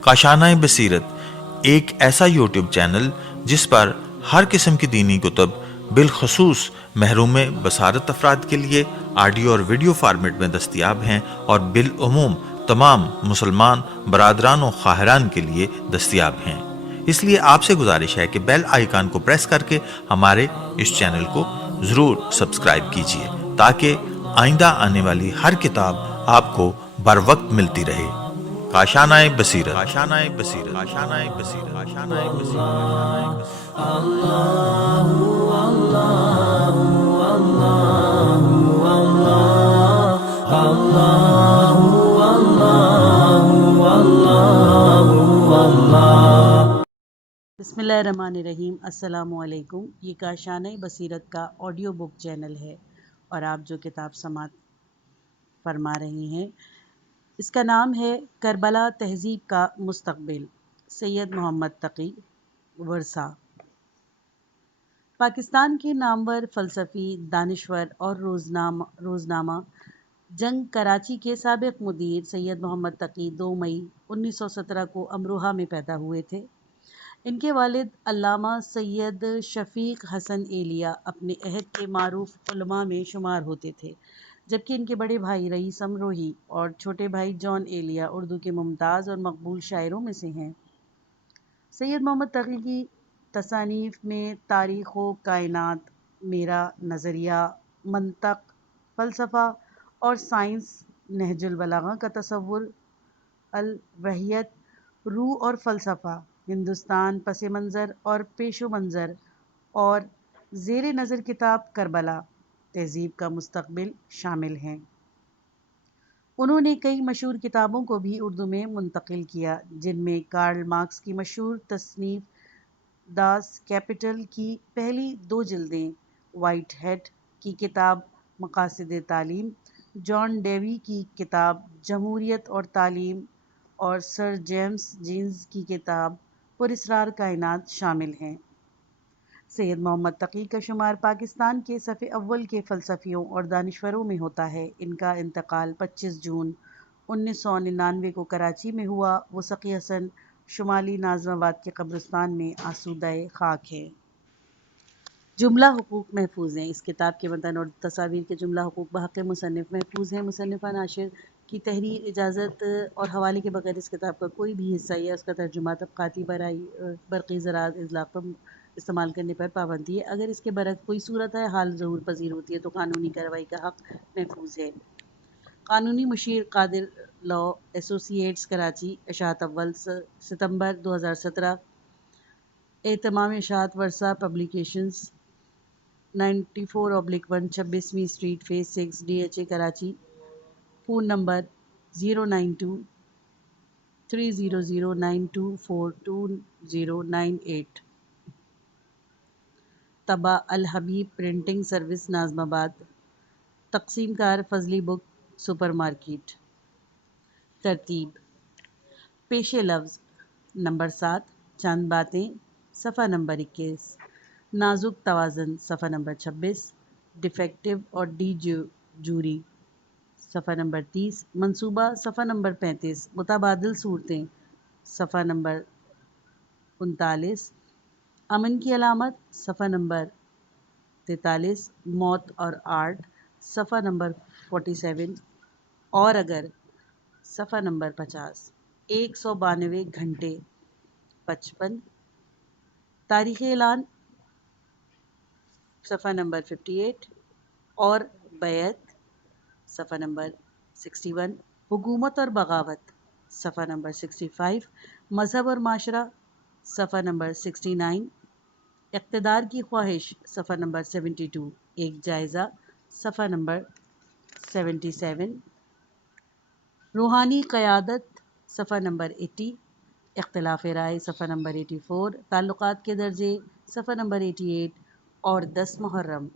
کاشانۂ بصیرت ایک ایسا یوٹیوب چینل جس پر ہر قسم کی دینی کتب بالخصوص محروم بصارت افراد کے لیے آڈیو اور ویڈیو فارمیٹ میں دستیاب ہیں اور بالعموم تمام مسلمان برادران و خواہران کے لیے دستیاب ہیں۔ اس لیے آپ سے گزارش ہے کہ بیل آئیکن کو پریس کر کے ہمارے اس چینل کو ضرور سبسکرائب کیجیے تاکہ آئندہ آنے والی ہر کتاب آپ کو بر وقت ملتی رہے۔ کاشانۂ بصیرت، کاشانۂ بصیرت، کاشانۂ بصیرت، کاشانۂ بصیرت۔ بسم اللہ الرحمن الرحیم۔ السلام علیکم۔ یہ کاشانۂ بصیرت کا آڈیو بک چینل ہے اور آپ جو کتاب سماعت فرما رہے ہیں اس کا نام ہے کربلا تہذیب کا مستقبل، سید محمد تقی ورثہ۔ پاکستان کے نامور فلسفی، دانشور اور روزنامہ جنگ کراچی کے سابق مدیر سید محمد تقی 2 مئی 1917 کو امروہہ میں پیدا ہوئے تھے۔ ان کے والد علامہ سید شفیق حسن ایلیا اپنے عہد کے معروف علماء میں شمار ہوتے تھے، جبکہ ان کے بڑے بھائی رئیس امروہی اور چھوٹے بھائی جان ایلیا اردو کے ممتاز اور مقبول شاعروں میں سے ہیں۔ سید محمد تقی کی تصانیف میں تاریخ و کائنات، میرا نظریہ، منطق، فلسفہ اور سائنس، نہج البلاغہ کا تصور، الوحیت، روح اور فلسفہ، ہندوستان، پس منظر اور پیش و منظر اور زیر نظر کتاب کربلا تہذیب کا مستقبل شامل ہیں۔ انہوں نے کئی مشہور کتابوں کو بھی اردو میں منتقل کیا، جن میں کارل مارکس کی مشہور تصنیف داس کیپیٹل کی پہلی 2 جلدیں، وائٹ ہیڈ کی کتاب مقاصد تعلیم، جان ڈیوی کی کتاب جمہوریت اور تعلیم اور سر جیمز جینز کی کتاب پراسرار کائنات شامل ہیں۔ سید محمد تقی کا شمار پاکستان کے صف اول کے فلسفیوں اور دانشوروں میں ہوتا ہے۔ ان کا انتقال 25 جون 1999 کو کراچی میں ہوا۔ وہ سقی حسن شمالی ناظم آباد کے قبرستان میں آسودہ خاک ہیں۔ جملہ حقوق محفوظ ہیں۔ اس کتاب کے متن اور تصاویر کے جملہ حقوق بحق مصنف محفوظ ہیں۔ مصنفہ ناشر کی تحریر، اجازت اور حوالے کے بغیر اس کتاب کا کوئی بھی حصہ یا اس کا ترجمہ طبقاتی، برقی، زراعت، اطلاق پر استعمال کرنے پر پابندی ہے۔ اگر اس کے برعکس کوئی صورت حال ظہور پذیر ہوتی ہے تو قانونی کارروائی کا حق محفوظ ہے۔ قانونی مشیر Qadir law associates Karachi. اشاعت اول ستمبر 2017۔ اہتمام اشاعت ورثہ پبلیکیشنز 94/1 26ویں street phase 6 DHA Karachi. Phone number 092-300924298۔ طبع الحبیب پرنٹنگ سروس ناظم آباد۔ تقسیم کار فضلی بک سپر مارکیٹ۔ ترتیب: پیش لفظ نمبر 7، چند باتیں صفحہ نمبر 21، نازک توازن صفحہ نمبر 26، ڈیفیکٹو اور ڈی جوری صفحہ نمبر 30، منصوبہ صفحہ نمبر 35، متبادل صورتیں صفحہ نمبر 39، امن کی علامت صفحہ نمبر 43، موت اور آرٹ صفحہ نمبر 47، اور اگر صفحہ نمبر 50، 192 گھنٹے 55، تاریخ اعلان صفحہ نمبر 58، اور بیعت صفحہ نمبر 61، حکومت اور بغاوت صفحہ نمبر 65، مذہب اور معاشرہ صفحہ نمبر 69، اقتدار کی خواہش صفحہ نمبر 72، ایک جائزہ صفحہ نمبر 77، روحانی قیادت صفحہ نمبر 80، اختلاف رائے صفحہ نمبر 84، تعلقات کے درجے صفحہ نمبر 88، اور 10 محرم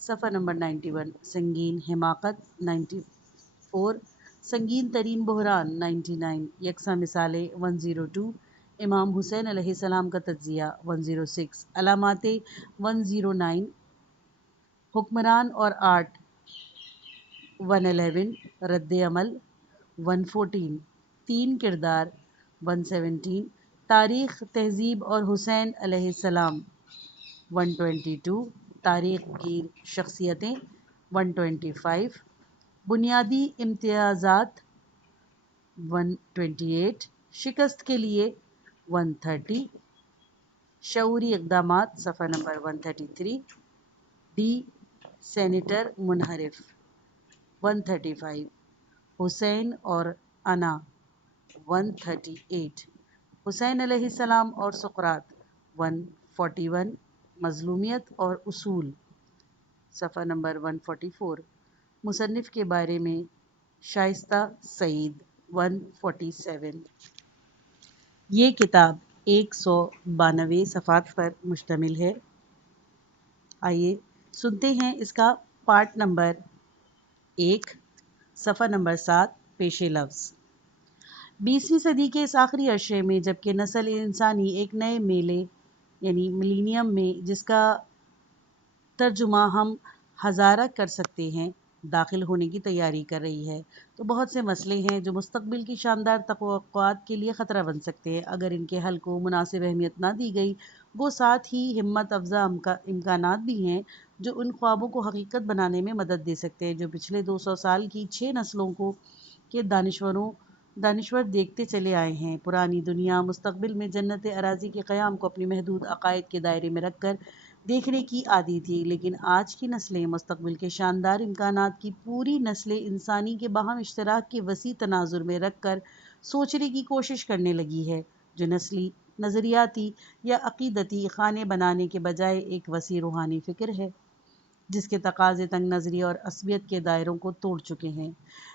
صفحہ نمبر 91، سنگین حماقت 94، سنگین ترین بحران 99، یکساں مثالیں 102، امام حسین علیہ السلام کا تجزیہ 106، علاماتیں 109، حکمران اور آرٹ 111 رد عمل، 114 تین کردار، 117 تاریخ تہذیب اور حسین علیہ السلام، 122 تاریخ گیر شخصیتیں، 125 بنیادی امتیازات، 128 شکست کے لیے، 130 شعوری اقدامات، صفحہ نمبر 133 ڈی سینیٹر منحرف، 135 حسین اور انا، 138 حسین علیہ السلام اور سقراط، 141 مظلومیت اور اصول، صفحہ نمبر 144 مصنف کے بارے میں شائستہ سعید، 147 یہ کتاب 192 صفحات پر مشتمل ہے۔ آئیے سنتے ہیں اس کا پارٹ نمبر 1، صفحہ نمبر 7 پیش لفظ۔ 20ویں صدی کے اس آخری عرصے میں جبکہ نسل انسانی ایک نئے میلے یعنی ملینیم میں، جس کا ترجمہ ہم ہزارہ کر سکتے ہیں، داخل ہونے کی تیاری کر رہی ہے، تو بہت سے مسئلے ہیں جو مستقبل کی شاندار توقعات کے لیے خطرہ بن سکتے ہیں اگر ان کے حل کو مناسب اہمیت نہ دی گئی۔ وہ ساتھ ہی ہمت افزا امکانات بھی ہیں جو ان خوابوں کو حقیقت بنانے میں مدد دے سکتے ہیں جو پچھلے 200 سال کی 6 نسلوں کے دانشور دیکھتے چلے آئے ہیں۔ پرانی دنیا مستقبل میں جنت اراضی کے قیام کو اپنی محدود عقائد کے دائرے میں رکھ کر دیکھنے کی عادی تھی، لیکن آج کی نسلیں مستقبل کے شاندار امکانات کی پوری نسل انسانی کے باہم اشتراک کے وسیع تناظر میں رکھ کر سوچنے کی کوشش کرنے لگی ہے، جو نسلی، نظریاتی یا عقیدتی خانے بنانے کے بجائے ایک وسیع روحانی فکر ہے جس کے تقاضے تنگ نظری اور عصبیت کے دائروں کو توڑ چکے ہیں۔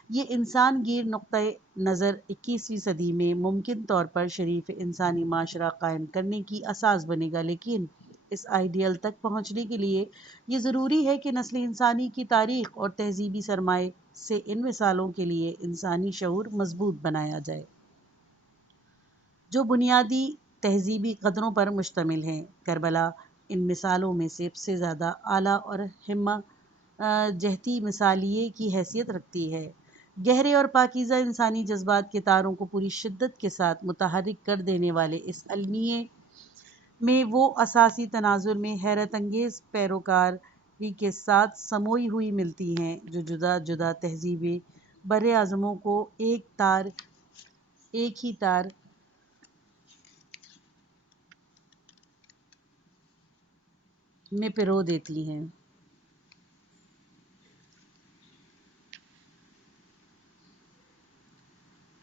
یہ انسان گیر نقطۂ نظر 21ویں صدی میں ممکن طور پر شریف انسانی معاشرہ قائم کرنے کی اساس بنے گا، لیکن اس آئیڈیل تک پہنچنے کے لیے یہ ضروری ہے کہ نسل انسانی کی تاریخ اور تہذیبی سرمائے سے ان مثالوں کے لیے انسانی شعور مضبوط بنایا جائے جو بنیادی تہذیبی قدروں پر مشتمل ہیں۔ کربلا ان مثالوں میں سب سے زیادہ اعلیٰ اور ہمہ جہتی مثالیے کی حیثیت رکھتی ہے۔ گہرے اور پاکیزہ انسانی جذبات کے تاروں کو پوری شدت کے ساتھ متحرک کر دینے والے اس المیے میں وہ اساسی تناظر میں حیرت انگیز پیروکاری کے ساتھ سموئی ہوئی ملتی ہیں جو جدا جدا تہذیبی بر اعظموں کو ایک ہی تار میں پرو دیتی ہیں۔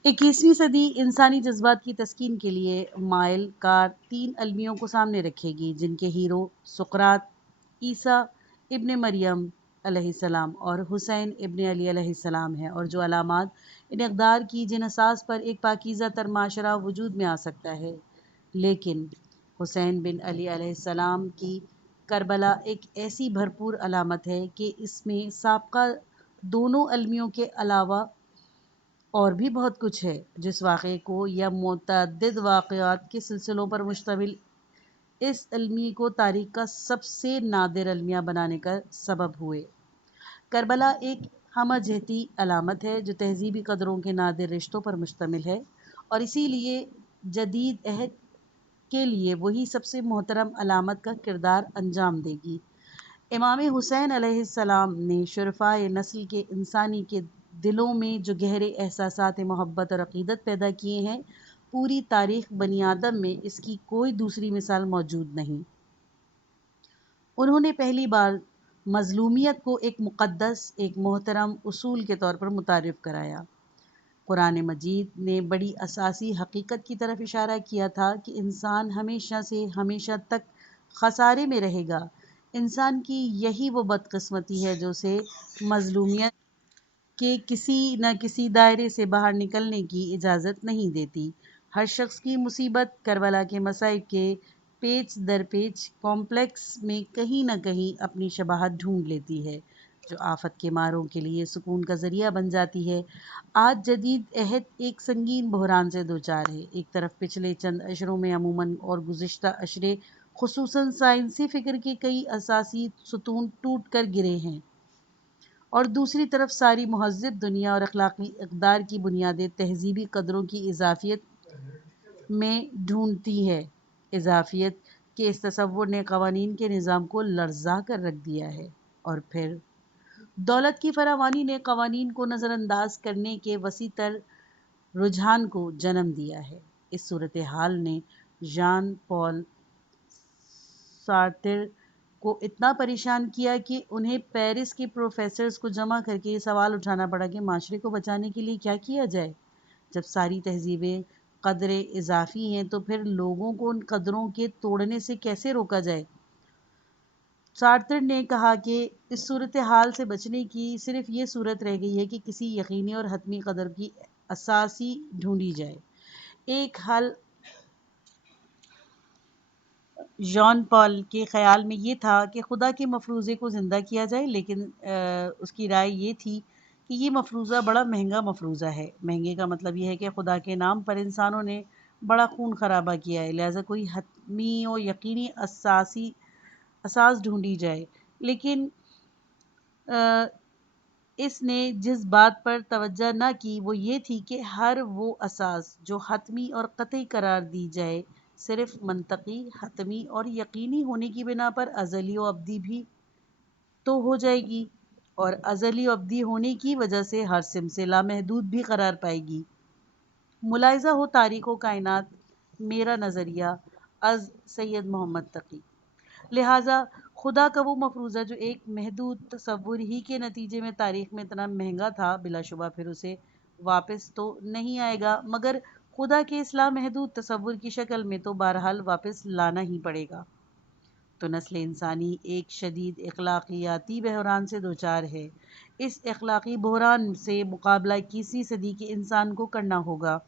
21ویں صدی انسانی جذبات کی تسکین کے لیے مائل کار 3 المیوں کو سامنے رکھے گی جن کے ہیرو سقراط، عیسیٰ ابن مریم علیہ السلام اور حسین ابن علی علیہ السلام ہیں، اور جو علامات ان اقدار کی جن اساس پر ایک پاکیزہ تر معاشرہ وجود میں آ سکتا ہے۔ لیکن حسین بن علی علیہ السلام کی کربلا ایک ایسی بھرپور علامت ہے کہ اس میں سابقہ دونوں المیوں کے علاوہ اور بھی بہت کچھ ہے، جس واقعے کو یا متعدد واقعات کے سلسلوں پر مشتمل اس المیے کو تاریخ کا سب سے نادر المیہ بنانے کا سبب ہوئے۔ کربلا ایک ہمہ جہتی علامت ہے جو تہذیبی قدروں کے نادر رشتوں پر مشتمل ہے، اور اسی لیے جدید عہد کے لیے وہی سب سے محترم علامت کا کردار انجام دے گی۔ امام حسین علیہ السلام نے شرفائے نسل کے انسانی کے دلوں میں جو گہرے احساسات محبت اور عقیدت پیدا کیے ہیں، پوری تاریخ بنی آدم میں اس کی کوئی دوسری مثال موجود نہیں۔ انہوں نے پہلی بار مظلومیت کو ایک مقدس، ایک محترم اصول کے طور پر متعارف کرایا۔ قرآن مجید نے بڑی اساسی حقیقت کی طرف اشارہ کیا تھا کہ انسان ہمیشہ سے ہمیشہ تک خسارے میں رہے گا۔ انسان کی یہی وہ بدقسمتی ہے جو اسے مظلومیت کے کسی نہ کسی دائرے سے باہر نکلنے کی اجازت نہیں دیتی۔ ہر شخص کی مصیبت کربلا کے مصائب کے پیچ در پیچ کمپلیکس میں کہیں نہ کہیں اپنی شباہت ڈھونڈ لیتی ہے جو آفت کے ماروں کے لیے سکون کا ذریعہ بن جاتی ہے۔ آج جدید عہد ایک سنگین بحران سے دوچار ہے۔ ایک طرف پچھلے چند عشروں میں عموماً اور گزشتہ عشرے خصوصاً سائنسی فکر کے کئی اساسی ستون ٹوٹ کر گرے ہیں، اور دوسری طرف ساری مہذب دنیا اور اخلاقی اقدار کی بنیادیں تہذیبی قدروں کی اضافیت میں ڈھونڈتی ہے۔ اضافیت کے اس تصور نے قوانین کے نظام کو لرزا کر رکھ دیا ہے، اور پھر دولت کی فراوانی نے قوانین کو نظر انداز کرنے کے وسیع تر رجحان کو جنم دیا ہے۔ اس صورتحال نے ژان پال سارتر کو اتنا پریشان کیا کہ انہیں پیرس کے پروفیسرز کو جمع کر کے یہ سوال اٹھانا پڑا کہ معاشرے کو بچانے کے لیے کیا کیا جائے۔ جب ساری تہذیبیں قدریں اضافی ہیں تو پھر لوگوں کو ان قدروں کے توڑنے سے کیسے روکا جائے؟ سارتر نے کہا کہ اس صورتحال سے بچنے کی صرف یہ صورت رہ گئی ہے کہ کسی یقینی اور حتمی قدر کی اساسی ڈھونڈی جائے۔ ایک حل ژان پال کے خیال میں یہ تھا کہ خدا کے مفروضے کو زندہ کیا جائے، لیکن اس کی رائے یہ تھی کہ یہ مفروضہ بڑا مہنگا مفروضہ ہے۔ مہنگے کا مطلب یہ ہے کہ خدا کے نام پر انسانوں نے بڑا خون خرابہ کیا ہے، لہٰذا کوئی حتمی و یقینی اساس ڈھونڈی جائے۔ لیکن اس نے جس بات پر توجہ نہ کی وہ یہ تھی کہ ہر وہ اساس جو حتمی اور قطعی قرار دی جائے صرف منطقی، حتمی اور یقینی ہونے کی بنا پر ازلی و ابدی بھی تو ہو جائے گی، اور ازلی و ابدی ہونے کی وجہ سے ہر سم سے لامحدود بھی قرار پائے گی۔ ملاحظہ ہو تاریخ و کائنات، میرا نظریہ از سید محمد تقی۔ لہٰذا خدا کا وہ مفروضہ جو ایک محدود تصور ہی کے نتیجے میں تاریخ میں اتنا مہنگا تھا، بلا شبہ پھر اسے واپس تو نہیں آئے گا، مگر خدا کے اس لامحدود تصور کی شکل میں تو بہرحال واپس لانا ہی پڑے گا۔ تو نسل انسانی ایک شدید اخلاقیاتی بحران سے دوچار ہے۔ اس اخلاقی بحران سے مقابلہ 21ویں صدی کے انسان کو کرنا ہوگا،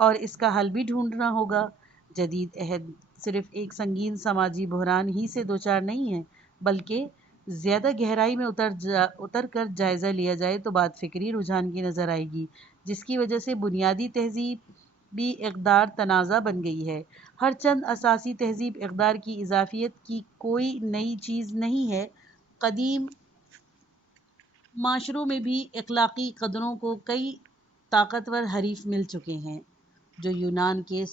اور اس کا حل بھی ڈھونڈنا ہوگا۔ جدید عہد صرف ایک سنگین سماجی بحران ہی سے دوچار نہیں ہے، بلکہ زیادہ گہرائی میں اتر کر جائزہ لیا جائے تو بات فکری رجحان کی نظر آئے گی، جس کی وجہ سے بنیادی تہذیبی اقدار تنازع بن گئی ہے۔ ہر چند اساسی تہذیب اقدار کی اضافیت کی کوئی نئی چیز نہیں ہے۔ قدیم معاشروں میں بھی اخلاقی قدروں کو کئی طاقتور حریف مل چکے ہیں، جو یونان کے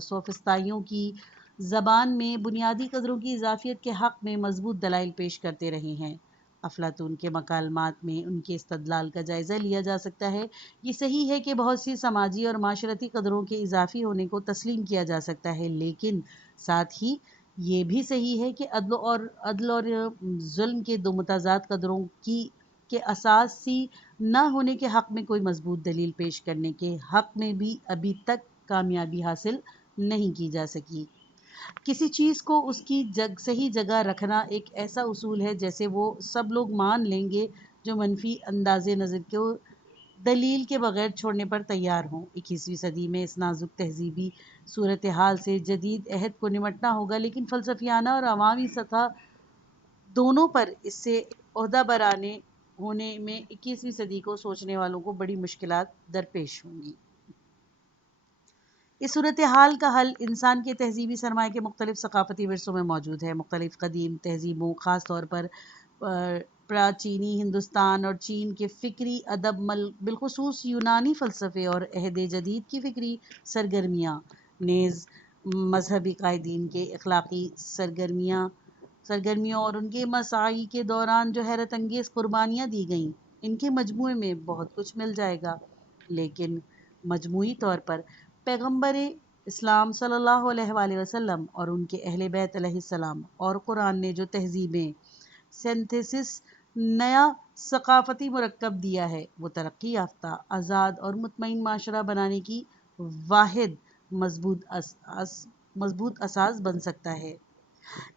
سوفسطائیوں کی زبان میں بنیادی قدروں کی اضافیت کے حق میں مضبوط دلائل پیش کرتے رہے ہیں۔ افلاطون کے مکالمات میں ان کے استدلال کا جائزہ لیا جا سکتا ہے۔ یہ صحیح ہے کہ بہت سی سماجی اور معاشرتی قدروں کے اضافی ہونے کو تسلیم کیا جا سکتا ہے، لیکن ساتھ ہی یہ بھی صحیح ہے کہ عدل اور ظلم کے دو متضاد قدروں کے اساسی نہ ہونے کے حق میں کوئی مضبوط دلیل پیش کرنے کے حق میں بھی ابھی تک کامیابی حاصل نہیں کی جا سکی۔ کسی چیز کو اس کی صحیح جگہ رکھنا ایک ایسا اصول ہے جیسے وہ سب لوگ مان لیں گے جو منفی انداز نظر کو دلیل کے بغیر چھوڑنے پر تیار ہوں۔ 21ویں صدی میں اس نازک تہذیبی صورتحال سے جدید عہد کو نمٹنا ہوگا، لیکن فلسفیانہ اور عوامی سطح دونوں پر اس سے عہدہ برانہ ہونے میں 21ویں صدی کو سوچنے والوں کو بڑی مشکلات درپیش ہوں گی۔ اس صورتحال کا حل انسان کے تہذیبی سرمایہ کے مختلف ثقافتی ورثوں میں موجود ہے۔ مختلف قدیم تہذیبوں، خاص طور پر پراچینی ہندوستان اور چین کے فکری ادب، بالخصوص یونانی فلسفے اور عہد جدید کی فکری سرگرمیاں، نیز مذہبی قائدین کے اخلاقی سرگرمیوں اور ان کے مساعی کے دوران جو حیرت انگیز قربانیاں دی گئیں، ان کے مجموعے میں بہت کچھ مل جائے گا۔ لیکن مجموعی طور پر پیغمبر اسلام صلی اللہ علیہ وآلہ وسلم اور ان کے اہل بیت علیہ السلام اور قرآن نے جو تہذیبیں سینتھیسس نیا ثقافتی مرکب دیا ہے، وہ ترقی یافتہ، آزاد اور مطمئن معاشرہ بنانے کی واحد مضبوط اساس بن سکتا ہے۔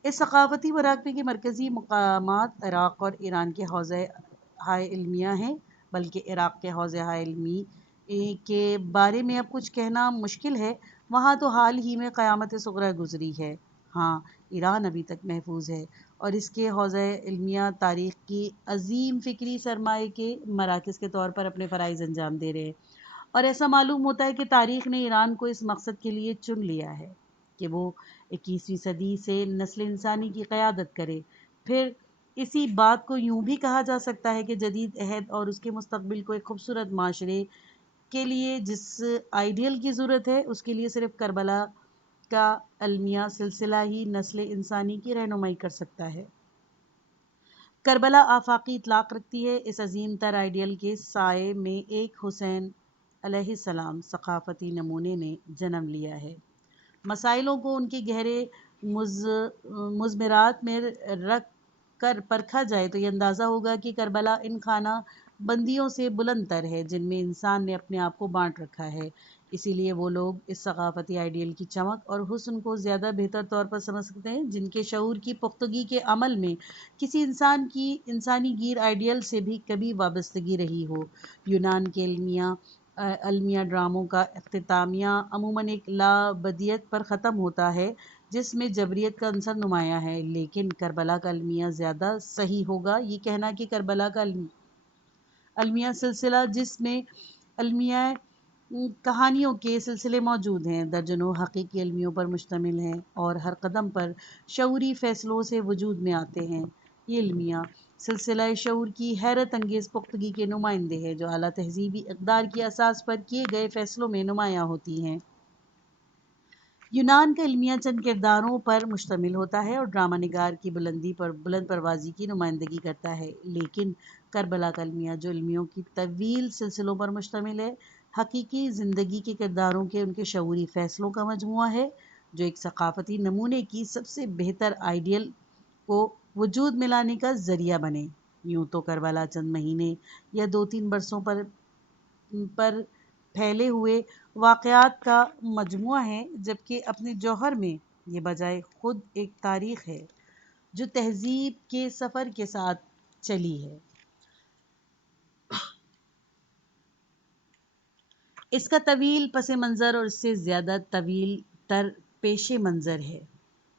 اس ثقافتی مراکبے کے مرکزی مقامات عراق اور ایران کے حوزہ ہائے علمیہ ہیں، بلکہ عراق کے حوزہ ہائے علمی کے بارے میں اب کچھ کہنا مشکل ہے۔ وہاں تو حال ہی میں قیامت صغریٰ گزری ہے۔ ہاں، ایران ابھی تک محفوظ ہے، اور اس کے حوزہ علمیہ تاریخ کی عظیم فکری سرمایہ کے مراکز کے طور پر اپنے فرائض انجام دے رہے ہیں، اور ایسا معلوم ہوتا ہے کہ تاریخ نے ایران کو اس مقصد کے لیے چن لیا ہے کہ وہ 21ویں صدی سے نسل انسانی کی قیادت کرے۔ پھر اسی بات کو یوں بھی کہا جا سکتا ہے کہ جدید عہد اور اس کے مستقبل کو ایک خوبصورت معاشرے کے لیے جس آئیڈیل کی ضرورت ہے، اس کے لیے صرف کربلا کا المیہ سلسلہ ہی نسل انسانی کی رہنمائی کر سکتا ہے۔ کربلا آفاقی اطلاق رکھتی ہے۔ اس عظیم تر آئیڈیل کے سائے میں ایک حسین علیہ السلام ثقافتی نمونے نے جنم لیا ہے۔ مسائلوں کو ان کے گہرے مضمرات میں رکھ کر پرکھا جائے تو یہ اندازہ ہوگا کہ کربلا ان خانہ بندیوں سے بلند تر ہے جن میں انسان نے اپنے آپ کو بانٹ رکھا ہے۔ اسی لیے وہ لوگ اس ثقافتی آئیڈیل کی چمک اور حسن کو زیادہ بہتر طور پر سمجھ سکتے ہیں جن کے شعور کی پختگی کے عمل میں کسی انسان کی انسانی گیر آئیڈیل سے بھی کبھی وابستگی رہی ہو۔ یونان کے المیہ ڈراموں کا اختتامیہ عموماً ایک لابدیت پر ختم ہوتا ہے جس میں جبریت کا عنصر نمایاں ہے، لیکن کربلا کا المیہ زیادہ صحیح ہوگا یہ کہنا کہ کربلا کا المیہ سلسلہ جس میں المیہ کہانیوں کے سلسلے موجود ہیں، درجنوں حقیقی المیوں پر مشتمل ہیں اور ہر قدم پر شعوری فیصلوں سے وجود میں آتے ہیں۔ یہ المیہ سلسلہ شعور کی حیرت انگیز پختگی کے نمائندے ہے جو اعلیٰ تہذیبی اقدار کی اساس پر کیے گئے فیصلوں میں نمایاں ہوتی ہیں۔ یونان کا المیہ چند کرداروں پر مشتمل ہوتا ہے اور ڈرامہ نگار کی بلند پروازی کی نمائندگی کرتا ہے، لیکن کربلا کا المیہ جو المیوں کی طویل سلسلوں پر مشتمل ہے، حقیقی زندگی کے کرداروں کے ان کے شعوری فیصلوں کا مجموعہ ہے جو ایک ثقافتی نمونے کی سب سے بہتر آئیڈیل کو وجود میں لانے کا ذریعہ بنے۔ یوں تو کربلا چند مہینے یا 2-3 برسوں پر پھیلے ہوئے واقعات کا مجموعہ ہے، جبکہ اپنے جوہر میں یہ بجائے خود ایک تاریخ ہے جو تہذیب کے سفر کے ساتھ چلی ہے۔ اس کا طویل پس منظر اور اس سے زیادہ طویل تر پیش منظر ہے۔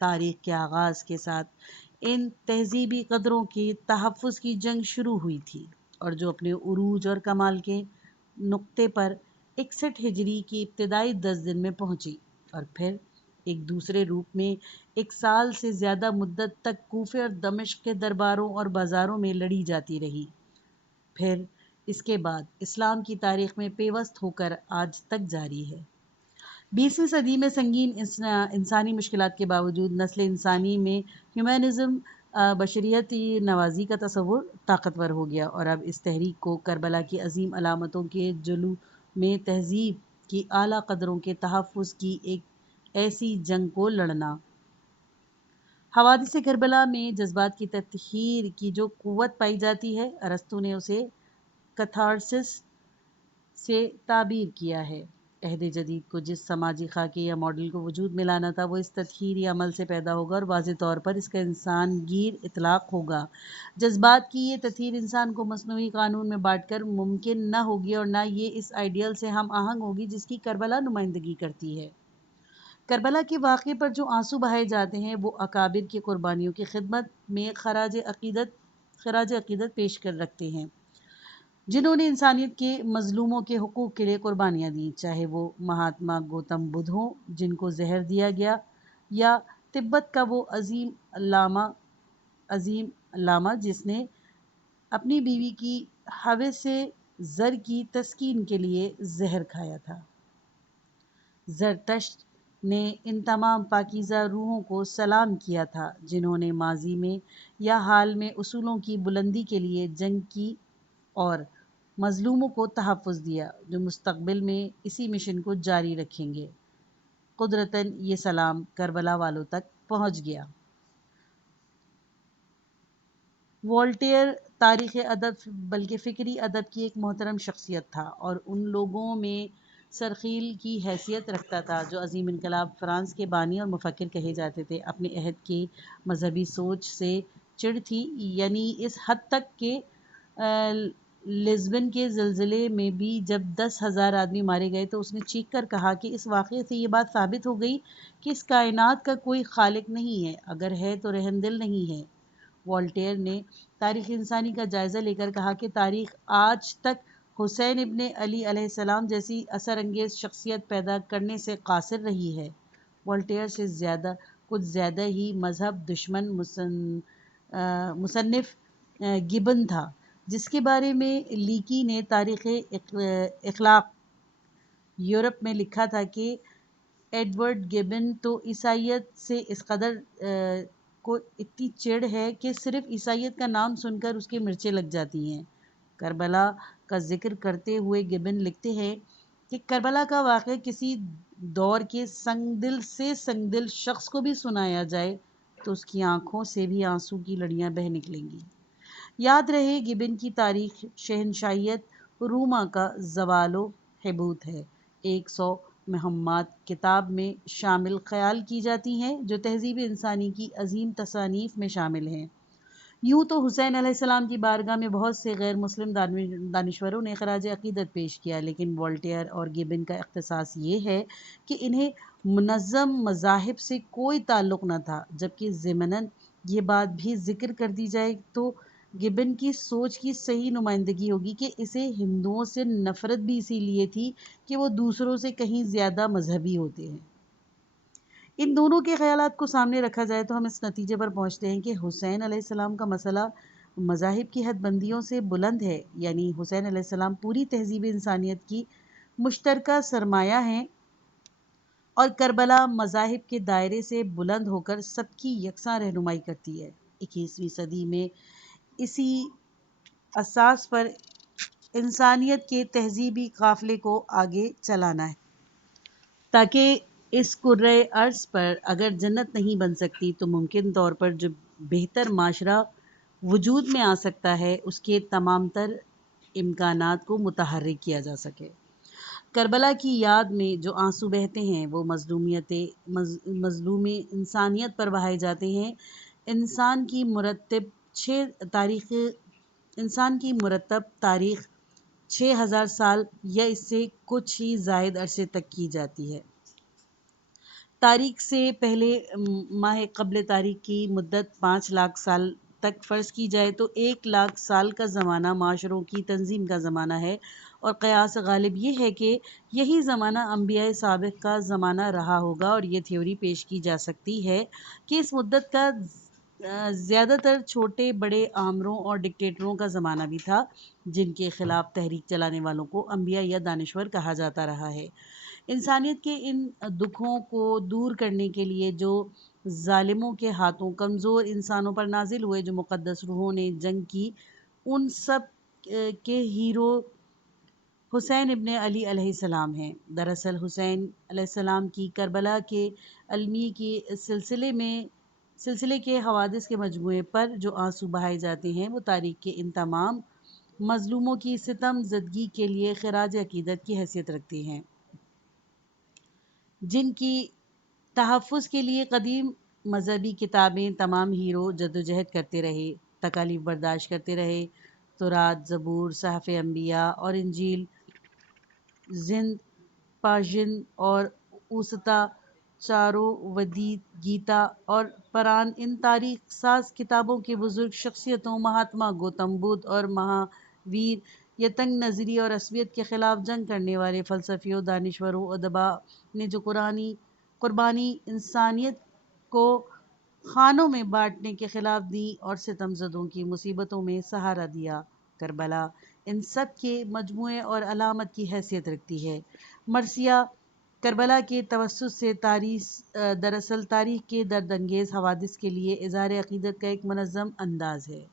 تاریخ کے آغاز کے ساتھ ان تہذیبی قدروں کے تحفظ کی جنگ شروع ہوئی تھی اور جو اپنے عروج اور کمال کے نقطے پر 61 ہجری کی ابتدائی 10 دن میں پہنچی اور پھر ایک دوسرے روپ میں 1 سال سے زیادہ مدت تک کوفے اور دمشق کے درباروں اور بازاروں میں لڑی جاتی رہی، پھر اس کے بعد اسلام کی تاریخ میں پیوست ہو کر آج تک جاری ہے۔ 20ویں صدی میں سنگین انسانی مشکلات کے باوجود نسل انسانی میں ہیومنزم بشریت نوازی کا تصور طاقتور ہو گیا اور اب اس تحریک کو کربلا کی عظیم علامتوں کے جلوہ میں تہذیب کی اعلیٰ قدروں کے تحفظ کی ایک ایسی جنگ کو لڑنا۔ حوادث کربلا میں جذبات کی تطہیر کی جو قوت پائی جاتی ہے، ارسطو نے اسے کتھارسس سے تعبیر کیا ہے۔ عہد جدید کو جس سماجی خاکے یا ماڈل کو وجود میں لانا تھا وہ اس تطہیری عمل سے پیدا ہوگا اور واضح طور پر اس کا انسان گیر اطلاق ہوگا۔ جذبات کی یہ تطہیر انسان کو مصنوعی قانون میں بانٹ کر ممکن نہ ہوگی اور نہ یہ اس آئیڈیل سے ہم آہنگ ہوگی جس کی کربلا نمائندگی کرتی ہے۔ کربلا کے واقعے پر جو آنسو بہائے جاتے ہیں وہ اکابر کی قربانیوں کی خدمت میں خراج عقیدت پیش کر رکھتے ہیں جنہوں نے انسانیت کے مظلوموں کے حقوق کے لیے قربانیاں دیں، چاہے وہ مہاتما گوتم بدھ ہوں جن کو زہر دیا گیا، یا تبت کا وہ عظیم علامہ جس نے اپنی بیوی کی ہوس سے زر کی تسکین کے لیے زہر کھایا تھا۔ زرتشت نے ان تمام پاکیزہ روحوں کو سلام کیا تھا جنہوں نے ماضی میں یا حال میں اصولوں کی بلندی کے لیے جنگ کی اور مظلوموں کو تحفظ دیا، جو مستقبل میں اسی مشن کو جاری رکھیں گے۔ قدرتاً یہ سلام کربلا والوں تک پہنچ گیا۔ وولٹیئر تاریخ ادب بلکہ فکری ادب کی ایک محترم شخصیت تھا اور ان لوگوں میں سرخیل کی حیثیت رکھتا تھا جو عظیم انقلاب فرانس کے بانی اور مفکر کہے جاتے تھے۔ اپنے عہد کی مذہبی سوچ سے چڑ تھی، یعنی اس حد تک کہ لزبن کے زلزلے میں بھی جب 10,000 آدمی مارے گئے تو اس نے چیخ کر کہا کہ اس واقعے سے یہ بات ثابت ہو گئی کہ اس کائنات کا کوئی خالق نہیں ہے، اگر ہے تو رحم دل نہیں ہے۔ وولٹیئر نے تاریخ انسانی کا جائزہ لے کر کہا کہ تاریخ آج تک حسین ابن علی علیہ السلام جیسی اثر انگیز شخصیت پیدا کرنے سے قاصر رہی ہے۔ وولٹیئر سے کچھ زیادہ ہی مذہب دشمن مصنف گبن تھا، جس کے بارے میں لیکی نے تاریخ اخلاق یورپ میں لکھا تھا کہ ایڈورڈ گبن تو عیسائیت سے اس قدر کو اتنی چڑ ہے کہ صرف عیسائیت کا نام سن کر اس کی مرچیں لگ جاتی ہیں۔ کربلا کا ذکر کرتے ہوئے گبن لکھتے ہیں کہ کربلا کا واقعہ کسی دور کے سنگ دل شخص کو بھی سنایا جائے تو اس کی آنکھوں سے بھی آنسو کی لڑیاں بہہ نکلیں گی۔ یاد رہے گبن کی تاریخ شہنشاہیت روما کا زوال و حبوط ہے 100 مہمات کتاب میں شامل خیال کی جاتی ہیں جو تہذیب انسانی کی عظیم تصانیف میں شامل ہیں۔ یوں تو حسین علیہ السلام کی بارگاہ میں بہت سے غیر مسلم دانشوروں نے خراج عقیدت پیش کیا، لیکن والٹیئر اور گبن کا اختصاص یہ ہے کہ انہیں منظم مذاہب سے کوئی تعلق نہ تھا، جبکہ ضمناً یہ بات بھی ذکر کر دی جائے تو گبن کی سوچ کی صحیح نمائندگی ہوگی کہ اسے ہندوؤں سے نفرت بھی اسی لیے تھی کہ وہ دوسروں سے کہیں زیادہ مذہبی ہوتے ہیں۔ ان دونوں کے خیالات کو سامنے رکھا جائے تو ہم اس نتیجے پر پہنچتے ہیں کہ حسین علیہ السلام کا مسئلہ مذاہب کی حد بندیوں سے بلند ہے، یعنی حسین علیہ السلام پوری تہذیب انسانیت کی مشترکہ سرمایہ ہیں اور کربلا مذاہب کے دائرے سے بلند ہو کر سب کی یکساں رہنمائی کرتی ہے۔ 21ویں صدی میں اسی اساس پر انسانیت کے تہذیبی قافلے کو آگے چلانا ہے تاکہ اس کرۂ ارض پر اگر جنت نہیں بن سکتی تو ممکن طور پر جو بہتر معاشرہ وجود میں آ سکتا ہے اس کے تمام تر امکانات کو متحرک کیا جا سکے۔ کربلا کی یاد میں جو آنسو بہتے ہیں وہ مظلوم انسانیت پر بہائے جاتے ہیں۔ انسان کی مرتب تاریخ 6000 سال یا اس سے کچھ ہی زائد عرصے تک کی جاتی ہے۔ تاریخ سے پہلے ماہ قبل تاریخ کی مدت 5 لاکھ سال تک فرض کی جائے تو 1 لاکھ سال کا زمانہ معاشروں کی تنظیم کا زمانہ ہے، اور قیاس غالب یہ ہے کہ یہی زمانہ انبیاء سابق کا زمانہ رہا ہوگا، اور یہ تھیوری پیش کی جا سکتی ہے کہ اس مدت کا زیادہ تر چھوٹے بڑے آمروں اور ڈکٹیٹروں کا زمانہ بھی تھا، جن کے خلاف تحریک چلانے والوں کو انبیاء یا دانشور کہا جاتا رہا ہے۔ انسانیت کے ان دکھوں کو دور کرنے کے لیے جو ظالموں کے ہاتھوں کمزور انسانوں پر نازل ہوئے، جو مقدس روحوں نے جنگ کی، ان سب کے ہیرو حسین ابن علی علیہ السلام ہیں۔ دراصل حسین علیہ السلام کی کربلا کے المیہ کے سلسلے کے حوادث کے مجموعے پر جو آنسو بہائے جاتے ہیں وہ تاریخ کے ان تمام مظلوموں کی ستم زدگی کے لیے خراج عقیدت کی حیثیت رکھتے ہیں، جن کی تحفظ کے لیے قدیم مذہبی کتابیں تمام ہیرو جدوجہد کرتے رہے، تکالیف برداشت کرتے رہے۔ تورات، زبور، صحف انبیاء اور انجیل، زند، پاژن اور اوسطا، چاروں ودیت، گیتا اور پران، ان تاریخ ساز کتابوں کے بزرگ شخصیتوں مہاتما گوتم بدھ اور مہاویر یا تنگ نظری اور عصبیت کے خلاف جنگ کرنے والے فلسفیوں، دانشوروں، ادباء نے جو قربانی انسانیت کو خانوں میں بانٹنے کے خلاف دی اور ستم زدوں کی مصیبتوں میں سہارا دیا، کربلا ان سب کے مجموعے اور علامت کی حیثیت رکھتی ہے۔ مرثیہ کربلا کے توسط سے دراصل تاریخ کے درد انگیز حوادث کے لیے اظہار عقیدت کا ایک منظم انداز ہے۔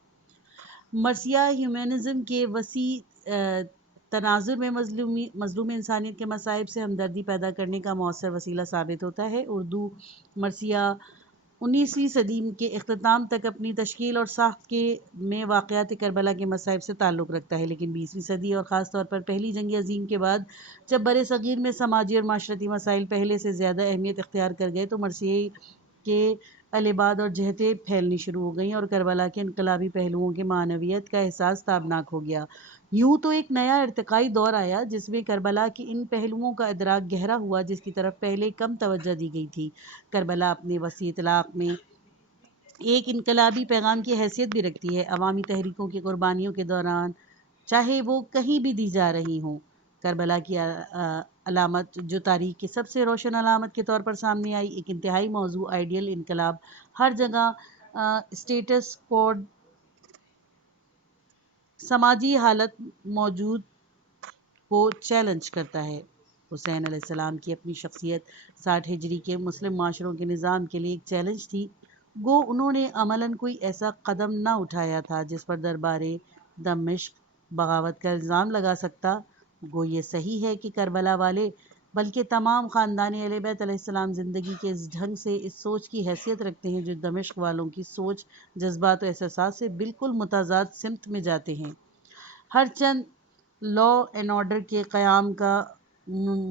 مرثیہ ہیومنزم کے وسیع تناظر میں مظلوم انسانیت کے مصائب سے ہمدردی پیدا کرنے کا مؤثر وسیلہ ثابت ہوتا ہے۔ اردو مرثیہ 19ویں صدی کے اختتام تک اپنی تشکیل اور ساخت میں واقعات کربلا کے مصائب سے تعلق رکھتا ہے، لیکن 20ویں صدی اور خاص طور پر پہلی جنگ عظیم کے بعد جب برِ صغیر میں سماجی اور معاشرتی مسائل پہلے سے زیادہ اہمیت اختیار کر گئے تو مرثیے کے الہباد اور جہتیں پھیلنی شروع ہو گئیں اور کربلا کے انقلابی پہلوؤں کے معنویت کا احساس تابناک ہو گیا۔ یوں تو ایک نیا ارتقائی دور آیا جس میں کربلا کے ان پہلوؤں کا ادراک گہرا ہوا جس کی طرف پہلے کم توجہ دی گئی تھی۔ کربلا اپنے وسیع اطلاق میں ایک انقلابی پیغام کی حیثیت بھی رکھتی ہے۔ عوامی تحریکوں کی قربانیوں کے دوران چاہے وہ کہیں بھی دی جا رہی ہوں، کربلا کی علامت جو تاریخ کی سب سے روشن علامت کے طور پر سامنے آئی، ایک انتہائی موزوں آئیڈیل انقلاب ہر جگہ اسٹیٹس کوڈ، سماجی حالت موجود کو چیلنج کرتا ہے۔ حسین علیہ السلام کی اپنی شخصیت 60 ہجری کے مسلم معاشروں کے نظام کے لیے ایک چیلنج تھی، گو انہوں نے عملاً کوئی ایسا قدم نہ اٹھایا تھا جس پر دربار دمشق بغاوت کا الزام لگا سکتا۔ گو یہ صحیح ہے کہ کربلا والے بلکہ تمام خاندان اہل بیت علیہ السلام زندگی کے اس ڈھنگ سے اس سوچ کی حیثیت رکھتے ہیں جو دمشق والوں کی سوچ، جذبات و احساسات سے بالکل متضاد سمت میں جاتے ہیں۔ ہر چند لا اینڈ آرڈر کے قیام کا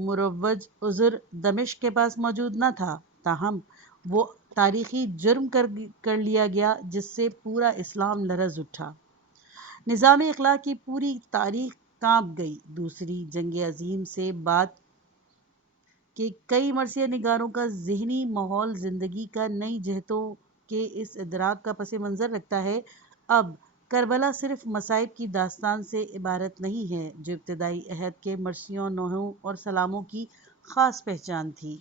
مروج عذر دمشق کے پاس موجود نہ تھا، تاہم وہ تاریخی جرم کر لیا گیا جس سے پورا اسلام لرز اٹھا۔ نظام اخلاق کی پوری تاریخ کانپ گئی۔ دوسری جنگ عظیم سے بعد کے کئی مرثیہ نگاروں کا ذہنی ماحول زندگی کا نئی جہتوں کے اس ادراک کا پس منظر رکھتا ہے۔ اب کربلا صرف مصائب کی داستان سے عبارت نہیں ہے جو ابتدائی عہد کے مرثیوں، نوحوں اور سلاموں کی خاص پہچان تھی۔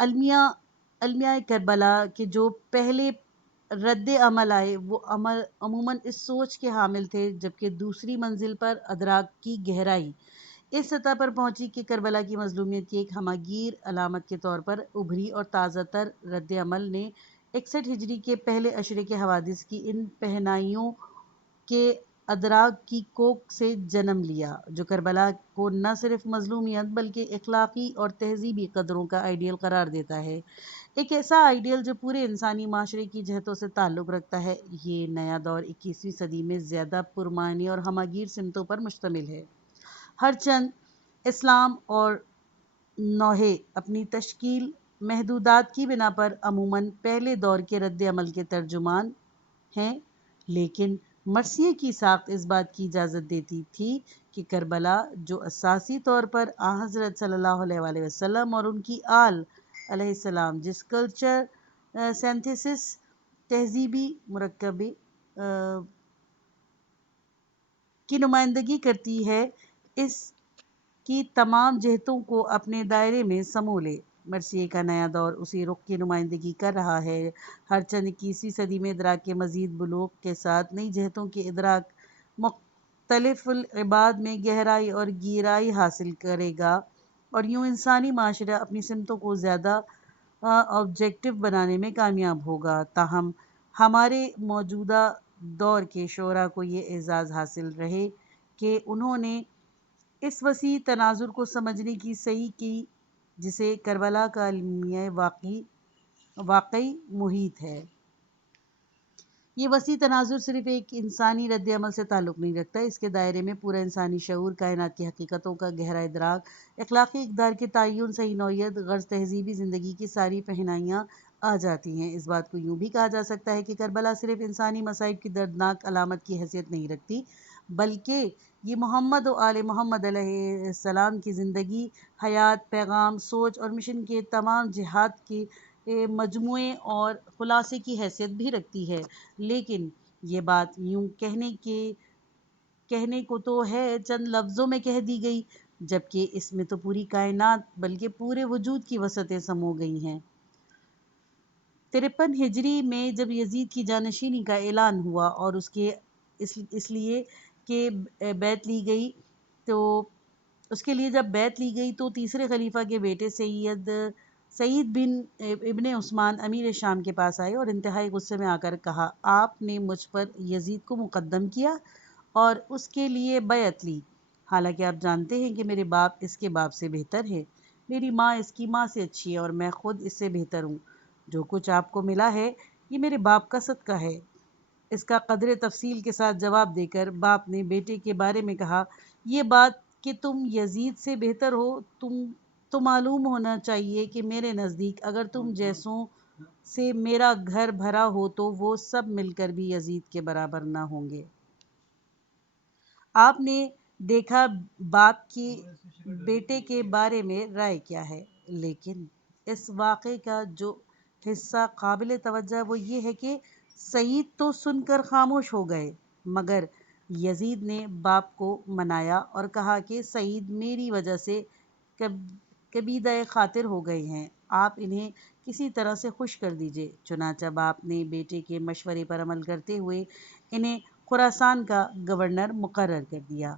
المیہ کربلا کے جو پہلے رد عمل آئے وہ عموماً اس سوچ کے حامل تھے، جبکہ دوسری منزل پر ادراک کی گہرائی اس سطح پر پہنچی کہ کربلا کی مظلومیت کی ایک ہمہ گیر علامت کے طور پر ابھری اور تازہ تر رد عمل نے 61 ہجری کے پہلے عشرے کے حوادث کی ان پہنائیوں کے ادراک کی کوکھ سے جنم لیا جو کربلا کو نہ صرف مظلومیت بلکہ اخلاقی اور تہذیبی قدروں کا آئیڈیل قرار دیتا ہے، ایک ایسا آئیڈیل جو پورے انسانی معاشرے کی جہتوں سے تعلق رکھتا ہے۔ یہ نیا دور 21ویں صدی میں زیادہ پرمعنی اور ہمہ گیر سمتوں پر مشتمل ہے۔ ہر چند اسلام اور نوحے اپنی تشکیل محدودات کی بنا پر عموماً پہلے دور کے رد عمل کے ترجمان ہیں، لیکن مرثیے کی ساخت اس بات کی اجازت دیتی تھی کہ کربلا جو اساسی طور پر حضرت صلی اللہ علیہ وسلم اور ان کی آل علیہ السلام جس کلچر سینتھیسس تہذیبی مرکبے کی نمائندگی کرتی ہے، اس کی تمام جہتوں کو اپنے دائرے میں سمو لے۔ مرثیے کا نیا دور اسی رخ کی نمائندگی کر رہا ہے۔ ہر چند 21ویں صدی میں ادراک کے مزید بلوغ کے ساتھ نئی جہتوں کے ادراک مختلف الابعاد میں گہرائی اور گیرائی حاصل کرے گا اور یوں انسانی معاشرہ اپنی سمتوں کو زیادہ آبجیکٹو بنانے میں کامیاب ہوگا۔ تاہم ہمارے موجودہ دور کے شعراء کو یہ اعزاز حاصل رہے کہ انہوں نے اس وسیع تناظر کو سمجھنے کی سعی کی جسے کربلا کا المیہ واقعی محیط ہے۔ یہ وسیع تناظر صرف ایک انسانی رد عمل سے تعلق نہیں رکھتا، اس کے دائرے میں پورا انسانی شعور، کائنات کی حقیقتوں کا گہرا ادراک، اخلاقی اقدار کے تعین، صحیح نوعیت، غرض تہذیبی زندگی کی ساری پہنائیاں آ جاتی ہیں۔ اس بات کو یوں بھی کہا جا سکتا ہے کہ کربلا صرف انسانی مصائب کی دردناک علامت کی حیثیت نہیں رکھتی، بلکہ یہ محمد و آل محمد علیہ السلام کی زندگی، حیات، پیغام، سوچ اور مشن کے تمام جہات کے مجموعے اور خلاصے کی حیثیت بھی رکھتی ہے۔ لیکن یہ بات یوں کہنے کو تو ہے چند لفظوں میں کہہ دی گئی، جبکہ اس میں تو پوری کائنات بلکہ پورے وجود کی وسعتیں سمو گئی ہیں۔ 53 ہجری میں جب یزید کی جانشینی کا اعلان ہوا اور اس لیے کہ بیعت لی گئی تو تیسرے خلیفہ کے بیٹے سعید بن ابن عثمان امیر شام کے پاس آئے اور انتہائی غصے میں آ کر کہا، آپ نے مجھ پر یزید کو مقدم کیا اور اس کے لیے بیعت لی، حالانکہ آپ جانتے ہیں کہ میرے باپ اس کے باپ سے بہتر ہے، میری ماں اس کی ماں سے اچھی ہے اور میں خود اس سے بہتر ہوں۔ جو کچھ آپ کو ملا ہے یہ میرے باپ کا صدقہ ہے۔ اس کا قدر تفصیل کے ساتھ جواب دے کر باپ نے بیٹے کے بارے میں کہا، یہ بات کہ تم یزید سے بہتر ہو تو معلوم ہونا چاہیے کہ میرے نزدیک اگر تم جیسوں سے میرا گھر بھرا ہو تو وہ سب مل کر بھی یزید کے برابر نہ ہوں گے۔ آپ نے دیکھا باپ کی بیٹے کے بارے میں رائے کیا ہے، لیکن اس واقعے کا جو حصہ قابل توجہ ہے وہ یہ ہے کہ سعید تو سن کر خاموش ہو گئے، مگر یزید نے باپ کو منایا اور کہا کہ سعید میری وجہ سے کبیدہ خاطر ہو گئے ہیں، آپ انہیں کسی طرح سے خوش کر دیجئے۔ چنانچہ باپ نے بیٹے کے مشورے پر عمل کرتے ہوئے انہیں خراسان کا گورنر مقرر کر دیا۔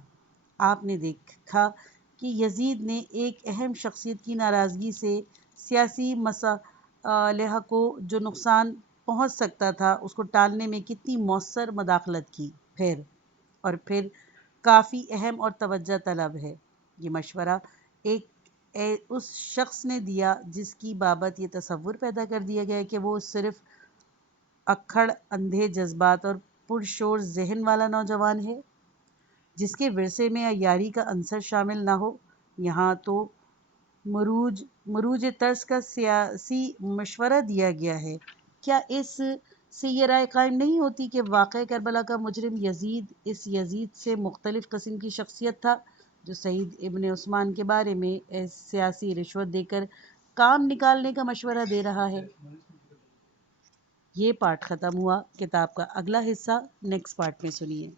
آپ نے دیکھا کہ یزید نے ایک اہم شخصیت کی ناراضگی سے سیاسی مصالح کو جو نقصان پہنچ سکتا تھا اس کو ٹالنے میں کتنی مؤثر مداخلت کی۔ پھر کافی اہم اور توجہ طلب ہے۔ یہ مشورہ اس شخص نے دیا جس کی بابت یہ تصور پیدا کر دیا گیا کہ وہ صرف اکھڑ اندھے جذبات اور پرشور ذہن والا نوجوان ہے جس کے ورثے میں عیاری کا عنصر شامل نہ ہو۔ یہاں تو مروج طرز کا سیاسی مشورہ دیا گیا ہے۔ کیا اس سے یہ رائے قائم نہیں ہوتی کہ واقعہ کربلا کا مجرم یزید اس یزید سے مختلف قسم کی شخصیت تھا جو سعید ابن عثمان کے بارے میں سیاسی رشوت دے کر کام نکالنے کا مشورہ دے رہا ہے؟ یہ پارٹ ختم ہوا۔ کتاب کا اگلا حصہ نیکسٹ پارٹ میں سنیے۔